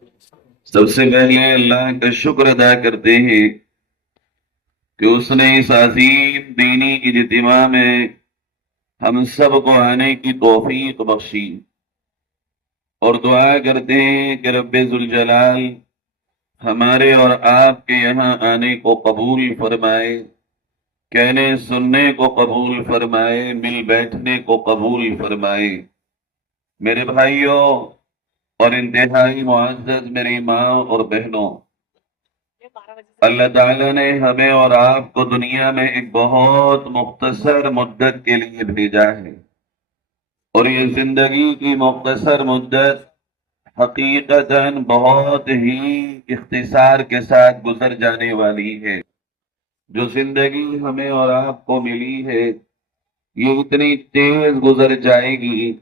سب سے پہلے اللہ کا شکر ادا کرتے ہیں کہ اس نے اس عظیم دینی اجتماع میں ہم سب کو آنے کی توفیق بخشی، اور دعا کرتے ہیں کہ رب ذوالجلال ہمارے اور آپ کے یہاں آنے کو قبول فرمائے، کہنے سننے کو قبول فرمائے، مل بیٹھنے کو قبول فرمائے۔ میرے بھائیوں اور انتہائی معزز میری ماں اور بہنوں، اللہ تعالیٰ نے ہمیں اور آپ کو دنیا میں ایک بہت مختصر مدت کے لیے بھیجا ہے، اور یہ زندگی کی مختصر مدت حقیقتاً بہت ہی اختصار کے ساتھ گزر جانے والی ہے۔ جو زندگی ہمیں اور آپ کو ملی ہے یہ اتنی تیز گزر جائے گی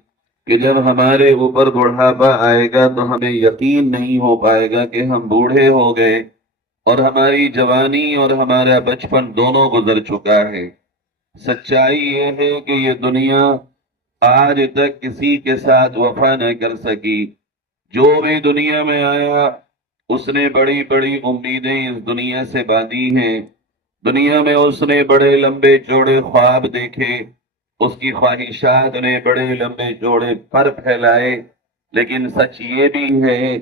کہ جب ہمارے اوپر بڑھاپا آئے گا تو ہمیں یقین نہیں ہو پائے گا کہ ہم بوڑھے ہو گئے، اور ہماری جوانی اور ہمارا بچپن دونوں گزر چکا ہے۔ سچائی یہ ہے کہ یہ دنیا آج تک کسی کے ساتھ وفا نہ کر سکی۔ جو بھی دنیا میں آیا اس نے بڑی بڑی امیدیں اس دنیا سے باندھی ہیں۔ دنیا میں اس نے بڑے لمبے چوڑے خواب دیکھے، اس کی خواہشات نے بڑے لمبے چوڑے پر پھیلائے، لیکن سچ یہ بھی ہے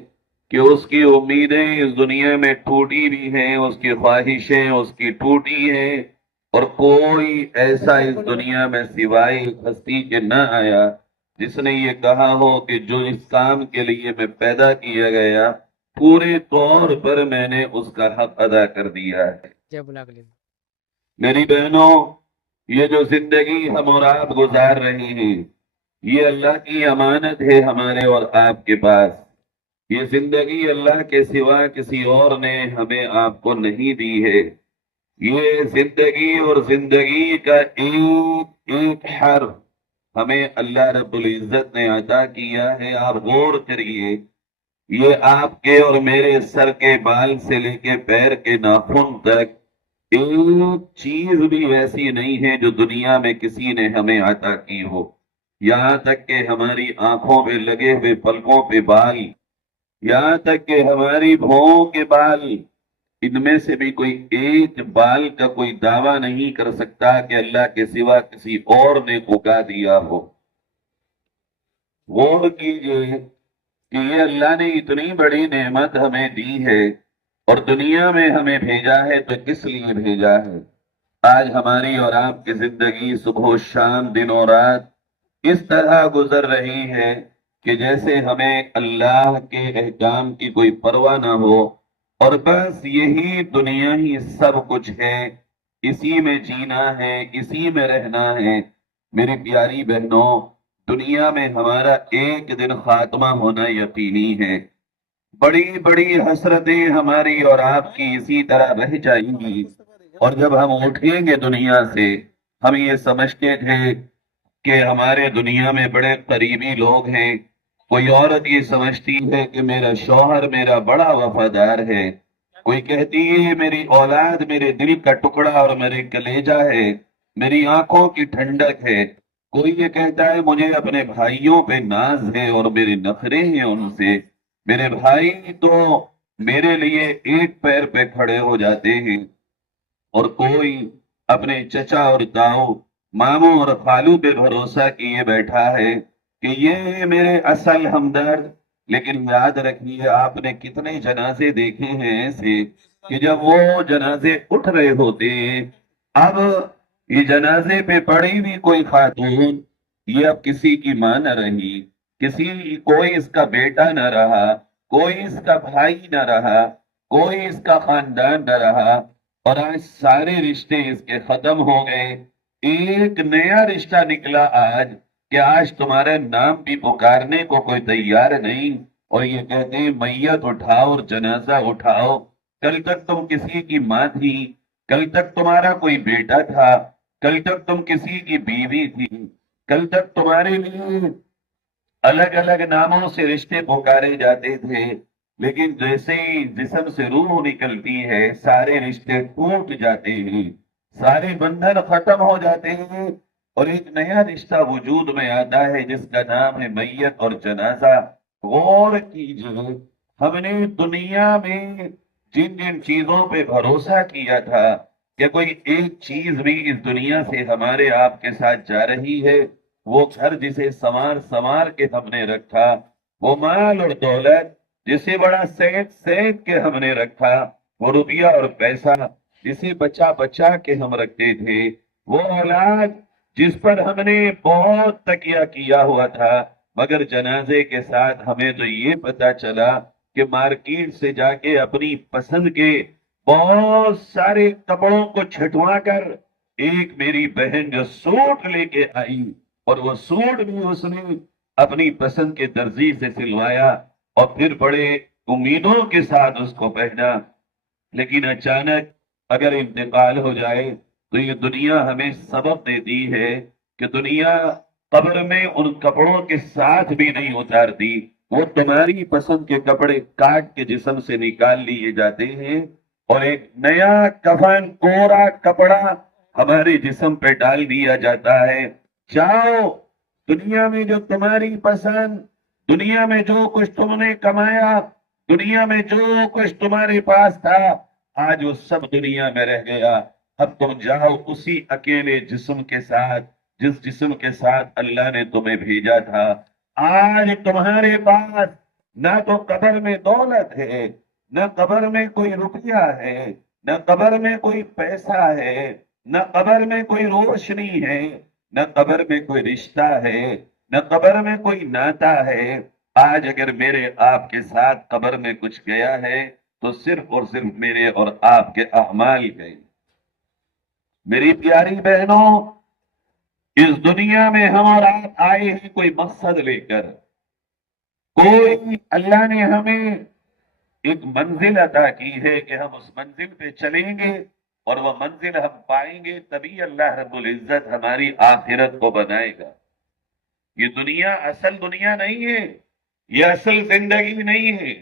کہ اس کی امیدیں اس دنیا میں ٹوٹی بھی ہیں، اس کی خواہشیں اس کی ٹوٹی ہیں، اور کوئی ایسا اس دنیا میں سوائے ایک ہستی کے نہ آیا جس نے یہ کہا ہو کہ جو اس کام کے لیے میں پیدا کیا گیا پورے طور پر میں نے اس کا حق ادا کر دیا ہے۔ میری بہنوں، یہ جو زندگی ہم اور آپ گزار رہے ہیں یہ اللہ کی امانت ہے ہمارے اور آپ کے پاس۔ یہ زندگی اللہ کے سوا کسی اور نے ہمیں آپ کو نہیں دی ہے۔ یہ زندگی اور زندگی کا ایک ایک حرف ہمیں اللہ رب العزت نے عطا کیا ہے۔ آپ غور کریے، یہ آپ کے اور میرے سر کے بال سے لے کے پیر کے ناخن تک ایک چیز بھی ایسی نہیں ہے جو دنیا میں کسی نے ہمیں عطا کی ہو۔ یہاں تک کہ ہماری آنکھوں پہ لگے ہوئے پلکوں پہ بال، یہاں تک کہ ہماری بھوؤں کے بال، ان میں سے بھی کوئی ایک بال کا کوئی دعویٰ نہیں کر سکتا کہ اللہ کے سوا کسی اور نے اگا دیا ہو۔ غور کیجئے کہ یہ اللہ نے اتنی بڑی نعمت ہمیں دی ہے، اور دنیا میں ہمیں بھیجا ہے تو کس لیے بھیجا ہے؟ آج ہماری اور آپ کی زندگی صبح و شام دن اور رات اس طرح گزر رہی ہے کہ جیسے ہمیں اللہ کے احکام کی کوئی پرواہ نہ ہو، اور بس یہی دنیا ہی سب کچھ ہے، اسی میں جینا ہے، اسی میں رہنا ہے۔ میری پیاری بہنوں، دنیا میں ہمارا ایک دن خاتمہ ہونا یقینی ہے۔ بڑی بڑی حسرتیں ہماری اور آپ کی اسی طرح رہ جائیں گی، اور جب ہم اٹھیں گے دنیا سے، ہم یہ سمجھتے تھے کہ ہمارے دنیا میں بڑے قریبی لوگ ہیں۔ کوئی عورت یہ سمجھتی ہے کہ میرا شوہر میرا بڑا وفادار ہے، کوئی کہتی ہے میری اولاد میرے دل کا ٹکڑا اور میرے کلیجہ ہے، میری آنکھوں کی ٹھنڈک ہے، کوئی یہ کہتا ہے مجھے اپنے بھائیوں پہ ناز ہے اور میرے نخرے ہیں ان سے، میرے بھائی تو میرے لیے ایک پیر پہ کھڑے ہو جاتے ہیں، اور کوئی اپنے چچا اور تاؤ، ماموں اور خالو پہ بھروسہ کیے بیٹھا ہے کہ یہ میرے اصل ہمدرد۔ لیکن یاد رکھیے، آپ نے کتنے جنازے دیکھے ہیں ایسے کہ جب وہ جنازے اٹھ رہے ہوتے ہیں، اب یہ جنازے پہ پڑی بھی کوئی خاتون، یہ اب کسی کی ماں نہ رہی، کوئی اس کا بیٹا نہ رہا، کوئی اس کا بھائی نہ رہا، کوئی اس کا خاندان نہ رہا، اور آج سارے رشتے اس کے ختم ہو گئے۔ ایک نیا رشتہ نکلا آج کہ آج تمہارا نام بھی پکارنے کو کوئی تیار نہیں، اور یہ کہتے ہیں میت اٹھاؤ اور جنازہ اٹھاؤ۔ کل تک تم کسی کی ماں تھی، کل تک تمہارا کوئی بیٹا تھا، کل تک تم کسی کی بیوی تھی، کل تک تمہارے لیے الگ الگ ناموں سے رشتے پکارے جاتے تھے، لیکن جیسے ہی جسم سے روح نکلتی ہے سارے رشتے ٹوٹ جاتے ہیں، سارے بندھن ختم ہو جاتے ہیں، اور ایک نیا رشتہ وجود میں آتا ہے جس کا نام ہے میت اور جنازہ۔ غور کیجئے ہم نے دنیا میں جن جن چیزوں پہ بھروسہ کیا تھا کہ کوئی ایک چیز بھی اس دنیا سے ہمارے آپ کے ساتھ جا رہی ہے، وہ گھر جسے سنوار سنوار کے ہم نے رکھا، وہ مال اور دولت جسے بڑا سینک سینک کے ہم نے رکھا، وہ روپیہ اور پیسہ جسے بچا بچا کے ہم رکھتے تھے، وہ اولاد جس پر ہم نے بہت تکیہ کیا ہوا تھا، مگر جنازے کے ساتھ ہمیں تو یہ پتا چلا کہ مارکیٹ سے جا کے اپنی پسند کے بہت سارے کپڑوں کو چھٹوا کر ایک میری بہن جو سوٹ لے کے آئی، اور وہ سوٹ بھی اس نے اپنی پسند کے درزی سے سلوایا اور پھر بڑے امیدوں کے ساتھ اس کو پہنا، لیکن اچانک اگر انتقال ہو جائے تو یہ دنیا ہمیں سبق دیتی ہے کہ دنیا قبر میں ان کپڑوں کے ساتھ بھی نہیں اتارتی، وہ تمہاری پسند کے کپڑے کاٹ کے جسم سے نکال لیے جاتے ہیں اور ایک نیا کفن کوڑا کپڑا ہمارے جسم پہ ڈال دیا جاتا ہے۔ جاؤ، دنیا میں جو تمہاری پسند، دنیا میں جو کچھ تم نے کمایا، دنیا میں جو کچھ تمہارے پاس تھا، آج وہ سب دنیا میں رہ گیا۔ اب تم جاؤ اسی اکیلے جسم کے ساتھ جس جسم کے ساتھ اللہ نے تمہیں بھیجا تھا۔ آج تمہارے پاس نہ تو قبر میں دولت ہے، نہ قبر میں کوئی روپیہ ہے، نہ قبر میں کوئی پیسہ ہے، نہ قبر میں کوئی روشنی ہے، نہ قبر میں کوئی رشتہ ہے، نہ قبر میں کوئی ناتا ہے۔ آج اگر میرے آپ کے ساتھ قبر میں کچھ گیا ہے تو صرف اور صرف میرے اور آپ کے اعمال گئے۔ میری پیاری بہنوں، اس دنیا میں ہم اور آپ آئے ہیں کوئی مقصد لے کر، کوئی اللہ نے ہمیں ایک منزل عطا کی ہے کہ ہم اس منزل پہ چلیں گے اور وہ منزل ہم پائیں گے، تبھی اللہ رب العزت ہماری آخرت کو بنائے گا۔ یہ دنیا اصل دنیا نہیں ہے، یہ اصل زندگی نہیں ہے،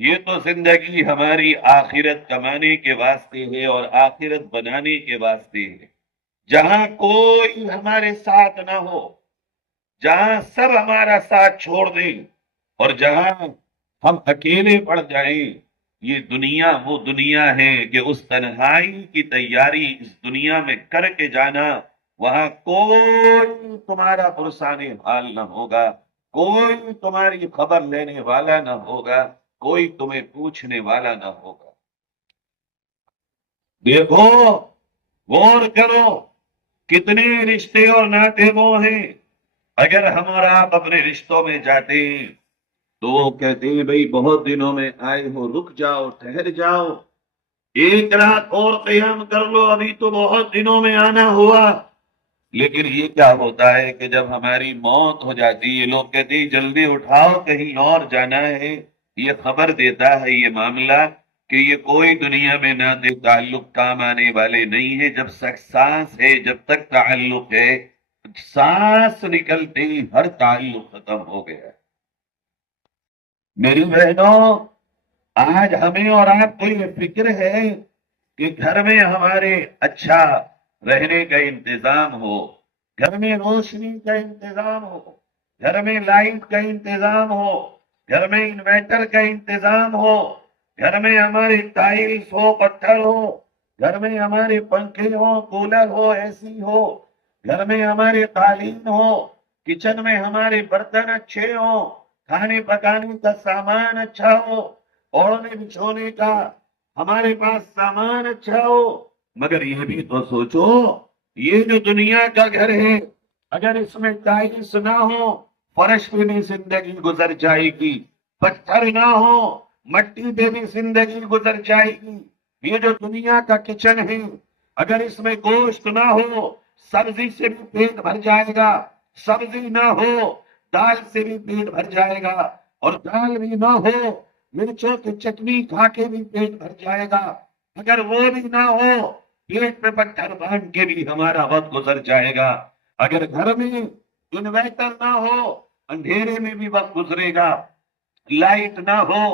یہ تو زندگی ہماری آخرت کمانے کے واسطے ہے اور آخرت بنانے کے واسطے ہے، جہاں کوئی ہمارے ساتھ نہ ہو، جہاں سب ہمارا ساتھ چھوڑ دیں اور جہاں ہم اکیلے پڑ جائیں۔ یہ دنیا وہ دنیا ہے کہ اس تنہائی کی تیاری اس دنیا میں کر کے جانا، وہاں کوئی تمہارا پرسان حال نہ ہوگا، کوئی تمہاری خبر لینے والا نہ ہوگا، کوئی تمہیں پوچھنے والا نہ ہوگا۔ دیکھو، غور کرو، کتنے رشتے اور ناطے وہ ہیں، اگر ہم اور آپ اپنے رشتوں میں جاتے ہیں تو وہ کہتے ہیں بھئی بہت دنوں میں آئے ہو، رک جاؤ، ٹھہر جاؤ، ایک رات اور قیام کر لو، ابھی تو بہت دنوں میں آنا ہوا۔ لیکن یہ کیا ہوتا ہے کہ جب ہماری موت ہو جاتی ہے، لوگ کہتے ہیں جلدی اٹھاؤ کہیں اور جانا ہے۔ یہ خبر دیتا ہے یہ معاملہ کہ یہ کوئی دنیا میں ناطے تعلق کام آنے والے نہیں ہے۔ جب تک سانس ہے، جب تک تعلق ہے، سانس نکلتے ہی ہر تعلق ختم ہو گیا۔ میری بہنوں، آج ہمیں اور آپ کو یہ فکر ہے کہ گھر میں ہمارے اچھا رہنے کا انتظام ہو، گھر میں روشنی کا انتظام ہو، گھر میں لائٹ کا انتظام ہو، گھر میں انورٹر کا انتظام ہو، گھر میں ہمارے ٹائلس ہو، پتھر ہو، گھر میں ہمارے پنکھے ہو، کولر ہو، اے سی ہو، گھر میں ہمارے قالین ہو، کچن میں ہمارے برتن اچھے ہو، کھانے پکانے کا سامان اچھا ہو، اوڑھنے بچھونے کا ہمارے پاس سامان اچھا ہو، مگر یہ بھی تو سوچو، یہ جو دنیا کا گھر ہے، اگر اس میں ٹائلس نہ ہو، فرش پہ بھی زندگی گزر جائے گی، پتھر نہ ہو، مٹی پہ بھی زندگی گزر جائے گی۔ یہ جو دنیا کا کچن ہے، اگر اس میں گوشت نہ ہو، سبزی سے بھی پیٹ بھر جائے گا، سبزی نہ ہو، دال سے بھی پیٹ بھر جائے گا، اور دال بھی نہ ہو، مرچوں کی چٹنی کھا کے بھی پیٹ بھر جائے گا، اگر وہ بھی نہ ہو، پیٹ پہ پتھر باندھ کے بھی ہمارا وقت گزر جائے گا۔ اگر گھر میں انورٹر نہ ہو، اندھیرے میں بھی وقت گزرے گا، لائٹ نہ ہو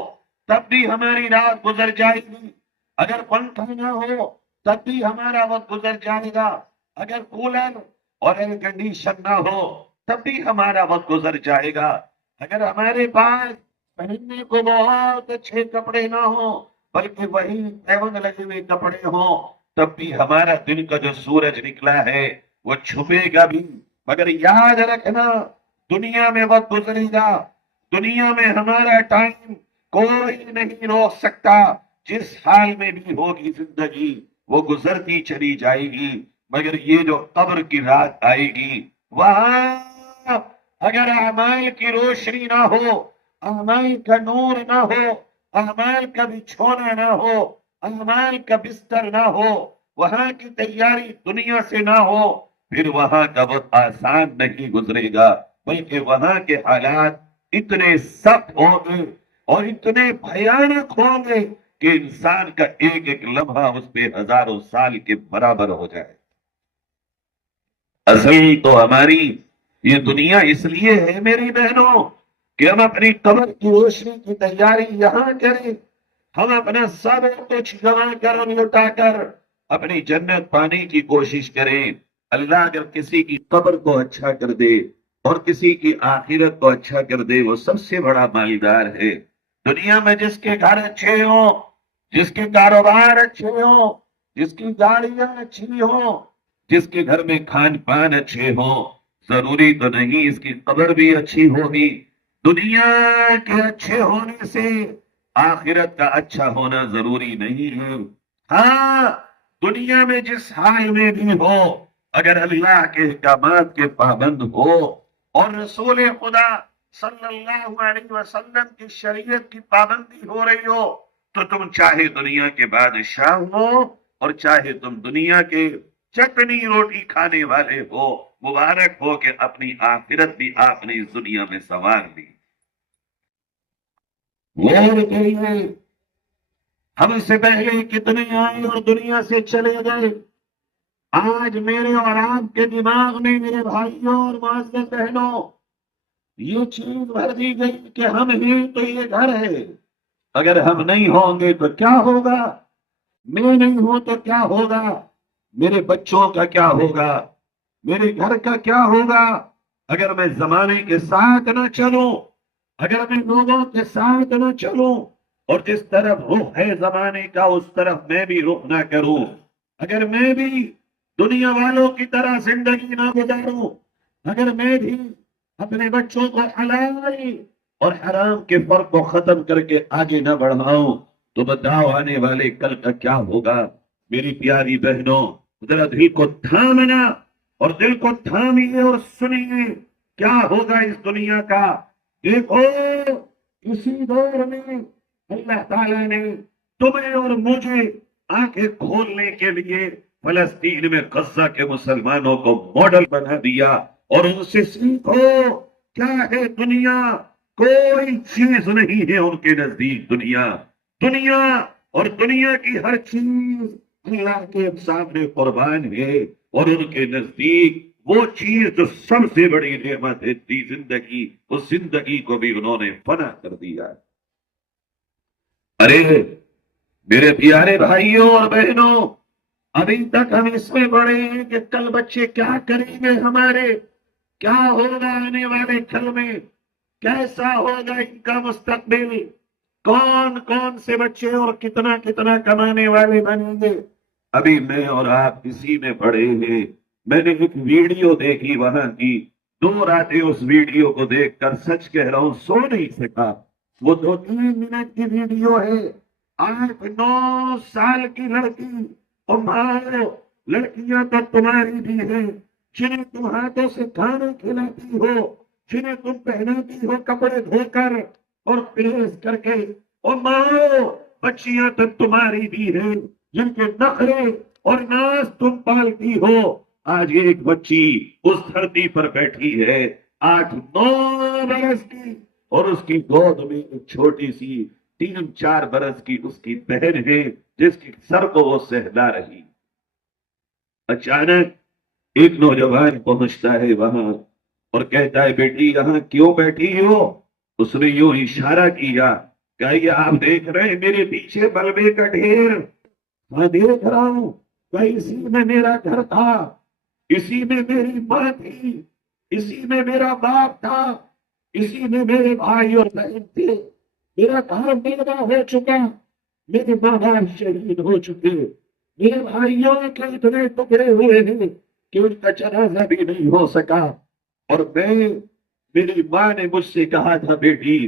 تب بھی ہماری رات گزر جائے گی، اگر پنکھا نہ ہو تب بھی ہمارا وقت گزر جائے گا، اگر کولر اور ایئر کنڈیشن نہ ہو تب بھی ہمارا وقت گزر جائے گا، اگر ہمارے پاس پہننے کو بہت اچھے کپڑے نہ ہو، بلکہ وہی ایون لگے ہوئے کپڑے ہوں، تب بھی ہمارا دن کا جو سورج نکلا ہے وہ چھپے گا بھی۔ مگر یاد رکھنا، دنیا میں وقت گزرے گا، دنیا میں ہمارا ٹائم کوئی نہیں روک سکتا۔ جس حال میں بھی ہوگی زندگی وہ گزرتی چلی جائے گی، مگر یہ جو قبر کی رات آئے گی، وہاں اگر اعمال کی روشنی نہ ہو، اعمال کا نور نہ ہو، اعمال کا بچھونا نہ ہو، اعمال کا بستر نہ ہو، وہاں کی تیاری دنیا سے نہ ہو، پھر وہاں کا وقت آسان نہیں گزرے گا، بلکہ وہاں کے حالات اتنے سخت ہوں گے اور اتنے بھیانک ہوں گے کہ انسان کا ایک ایک لمحہ اس پہ ہزاروں سال کے برابر ہو جائے۔ اصل تو ہماری یہ دنیا اس لیے ہے میری بہنوں کہ ہم اپنی قبر کی روشنی کی تیاری یہاں کریں، ہم اپنا سب کچھ گنوا کر اور لٹا کر اپنی جنت پانے کی کوشش کریں۔ اللہ اگر کسی کی قبر کو اچھا کر دے اور کسی کی آخرت کو اچھا کر دے، وہ سب سے بڑا مالدار ہے۔ دنیا میں جس کے گھر اچھے ہوں، جس کے کاروبار اچھے ہوں، جس کی گاڑیاں اچھی ہوں، جس کے گھر میں کھان پان اچھے ہوں، ضروری تو نہیں اس کی قبر بھی اچھی ہوگی۔ دنیا کے اچھے ہونے سے آخرت کا اچھا ہونا ضروری نہیں ہے۔ ہاں، دنیا میں جس حال میں بھی ہو، اگر اللہ کے احکامات کے پابند ہو اور رسول خدا صلی اللہ علیہ وسلم کی شریعت کی پابندی ہو رہی ہو، تو تم چاہے دنیا کے بادشاہ ہو اور چاہے تم دنیا کے چٹنی روٹی کھانے والے ہو، مبارک ہو کہ اپنی آخرت بھی آپ نے اس دنیا میں سنوار لی۔ غور کریے، ہم سے پہلے کتنے آئے اور دنیا سے چلے گئے۔ آج میرے اور آپ کے دماغ میں میرے بھائیوں اور معزز بہنوں یہ چیز بھر دی گئی کہ ہم ہی تو یہ گھر ہے، اگر ہم نہیں ہوں گے تو کیا ہوگا؟ میں نہیں ہوں تو کیا ہوگا؟ میرے بچوں کا کیا ہوگا؟ میرے گھر کا کیا ہوگا اگر میں زمانے کے ساتھ نہ چلوں، اگر میں لوگوں کے ساتھ نہ چلوں اور جس طرف رخ ہے زمانے کا اس طرف میں بھی رخ نہ کروں، اگر میں بھی دنیا والوں کی طرح زندگی نہ گزاروں، اگر میں بھی اپنے بچوں کو حلال اور حرام کے فرق کو ختم کر کے آگے نہ بڑھاؤں، تو بتاؤ آنے والے کل کا کیا ہوگا؟ میری پیاری بہنوں، ذرا دل کو تھامنا اور دل کو تھامیے اور سنیے کیا ہوگا اس دنیا کا۔ دیکھو، اسی دور میں اللہ تعالیٰ نے تمہیں اور مجھے آنکھیں کھولنے کے لیے فلسطین میں غزہ کے مسلمانوں کو ماڈل بنا دیا، اور ان سے سیکھو کیا ہے دنیا۔ کوئی چیز نہیں ہے ان کے نزدیک دنیا، دنیا اور دنیا کی ہر چیز اللہ کے سامنے قربان ہے، اور ان کے نزدیک وہ چیز جو سب سے بڑی نعمت ہے تھی زندگی، اس زندگی کو بھی انہوں نے فنا کر دیا۔ ارے میرے پیارے بھائیوں اور بہنوں، ابھی تک ہم اس میں پڑے ہیں کہ کل بچے کیا کریں گے، ہمارے کیا ہوگا آنے والے کل میں، کیسا ہوگا ان کا مستقبل، کون کون سے بچے اور کتنا کتنا کمانے والے بنیں گے۔ ابھی میں اور آپ اسی میں پڑے ہیں۔ میں نے ایک ویڈیو دیکھی وہاں کی، 2 راتیں اس ویڈیو کو دیکھ کر سچ کہہ رہا ہوں سو نہیں سکا۔ وہ 2-3 منٹ کی ویڈیو ہے۔ 8-9 سال کی لڑکی، تمہارے لڑکیاں تو تمہاری بھی ہیں، جنہیں تم ہاتھوں سے کھانا کھلاتی ہو، جنہیں تم پہناتی ہو کپڑے دھو کر اور پریس کر کے، اور ماں بچیاں تو تمہاری بھی ہیں جن کے نخرے اور ناز تم پالتی ہو۔ آج ایک بچی اس دھرتی پر بیٹھی ہے 8-9 برس کی، اور اس کی گود میں ایک چھوٹی سی 3-4 برس کی اس کی بہن ہے جس کی سر کو وہ سہلا رہی۔ اچانک ایک نوجوان پہنچتا ہے وہاں اور کہتا ہے بیٹی یہاں کیوں بیٹھی ہو؟ اس نے یوں اشارہ کیا کہ یہ آپ دیکھ رہے ہیں میرے پیچھے ملبے کا ڈھیر، میں دیکھ رہا ہوں کہ اسی میں میرا گھر تھا، اسی میں میری ماں تھی، اسی میں میرا باپ تھا، اسی میں میرے بھائی اور بہن تھے، میرا گھر بیوہ ہو چکا، میرے ماں باپ شہید ہو چکے، میرے بھائیوں کے اتنے ٹکڑے ہوئے ہیں کہ ان کا جنازہ بھی نہیں ہو سکا، اور میری ماں نے مجھ سے کہا تھا بیٹی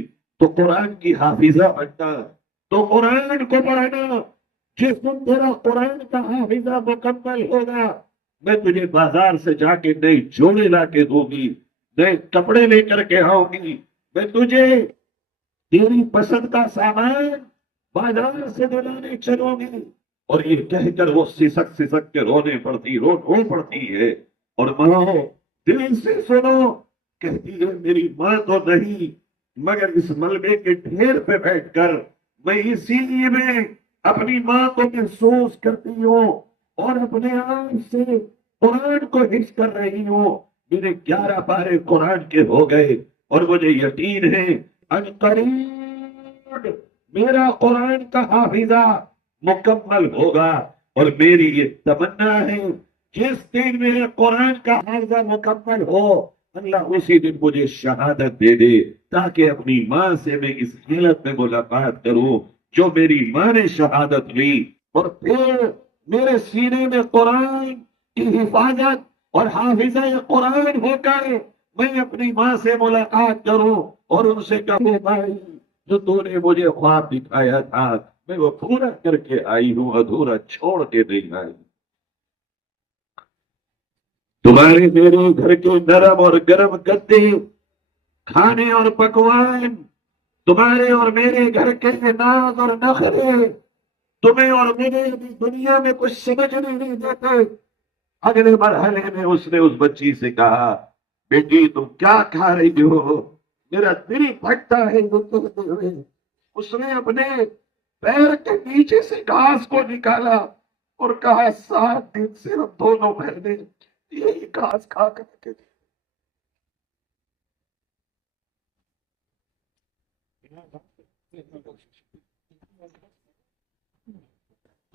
تو قرآن کی حافظہ بننا، تو قرآن کو پڑھنا، جس دن تیرا قرآن کا حافظہ مکمل ہوگا میں تجھے بازار سے جا کے نئے جوڑے لا کے دوں گی، نئے کپڑے لے کر کے آؤں گی، میں تجھے تیری پسند کا سامان بازار سے دلانے چلوں گی۔ اور یہ کہہ کر وہ سسک سسک کے رونے پڑتی رو پڑتی ہے، اور ماں دل سے سنو، کہتی ہے میری ماں تو نہیں مگر اس ملبے کے ڈھیر پہ بیٹھ کر میں اسی لیے میں اپنی ماں کو محسوس کرتی ہوں اور اپنے آپ سے قرآن کو حفظ کر رہی ہوں۔ میرے 11 پارے قرآن کے ہو گئے اور مجھے یقین ہے ان قریب میرا قرآن کا حافظہ مکمل ہوگا، اور میری یہ تمنا ہے جس دن میرے قرآن کا حافظہ مکمل ہو اللہ اسی دن مجھے شہادت دے دے، تاکہ اپنی ماں سے میں اس حالت میں ملاقات کروں جو میری ماں نے شہادت لی، اور پھر میرے سینے میں قرآن کی حفاظت اور حافظہ قرآن ہو کر میں اپنی ماں سے ملاقات کروں اور ان سے کہوں بھائی جو تو نے مجھے خواب دکھایا تھا میں وہ پورا کر کے آئی ہوں، ادھورا چھوڑ کے نہیں آئی۔ تمہارے میرے گھر کے نرم اور گرم گدے، کھانے اور پکوان، تمہارے اور میرے گھر کے ناز اور نخرے تمہیں اور مجھے دنیا میں کچھ سمجھنے نہیں دیتے۔ اگلے مرحلے میں اس نے اس بچی سے کہا بیٹی تم کیا کھا رہی ہو، میرا دل پھٹتا ہے گفتگو ہوئے۔ اس نے اپنے پیر کے نیچے سے گھاس کو نکالا اور کہا 7 دن سے ہم دونوں بہنیں یہی گھاس کھا کر کے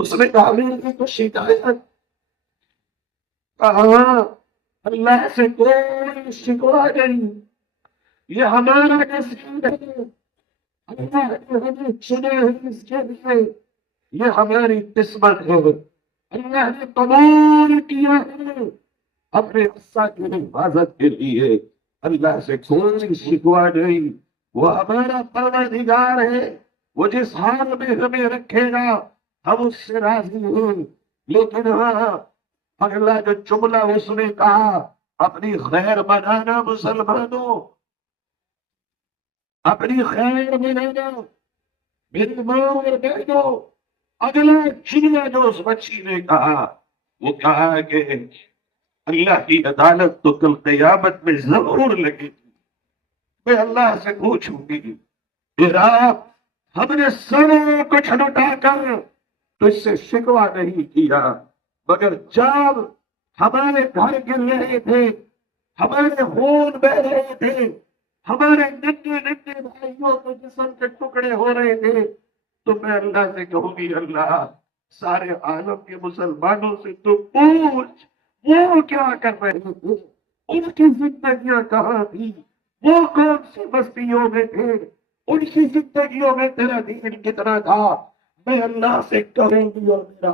اس نے کہا میری تو شکایت، کہا اللہ سے کوئی شکوا نہیں، یہ ہمارا نصیب ہے، اللہ نے ہمیں چنے ہیں اس کے لیے، یہ ہماری قسمت ہے، اللہ نے قبول کیا ہے اپنے حصہ کی حفاظت کے لیے، اللہ سے کوئی شکوا نہیں، وہ ہمارا پروردگار ہے، وہ جس حال میں ہمیں رکھے گا ہم اس سے راضی ہیں۔ لیکن ہاں اگلا جو جملہ اس نے کہا اپنی خیر بنانا مسلمانوں، اپنی خیر بنانا میری ماں اور بہنوں، اگلا جملہ جو اس بچی نے کہا وہ کہا کہ اللہ کی عدالت تو کل قیامت میں ضرور لگے گی، میں اللہ سے پوچھوں گی میرا ہم نے سب کچھ لٹا کر تجھ سے شکوا نہیں کیا، مگر جب ہمارے گھر گر رہے تھے، ہمارے خون بہ رہے تھے، ہمارے ننھے ننھے بھائیوں کے جسم کے ٹکڑے ہو رہے تھے، تو میں اللہ سے کہوں گی اللہ سارے عالم کے مسلمانوں سے تو پوچھ وہ کیا کر رہے تھے، ان کی زندگیاں کہاں تھی، وہ کون سی بستیوں میں تھے، ان کی زندگیوں میں تیرا دین کتنا تھا، میں اللہ سے کہوں گی اور میرا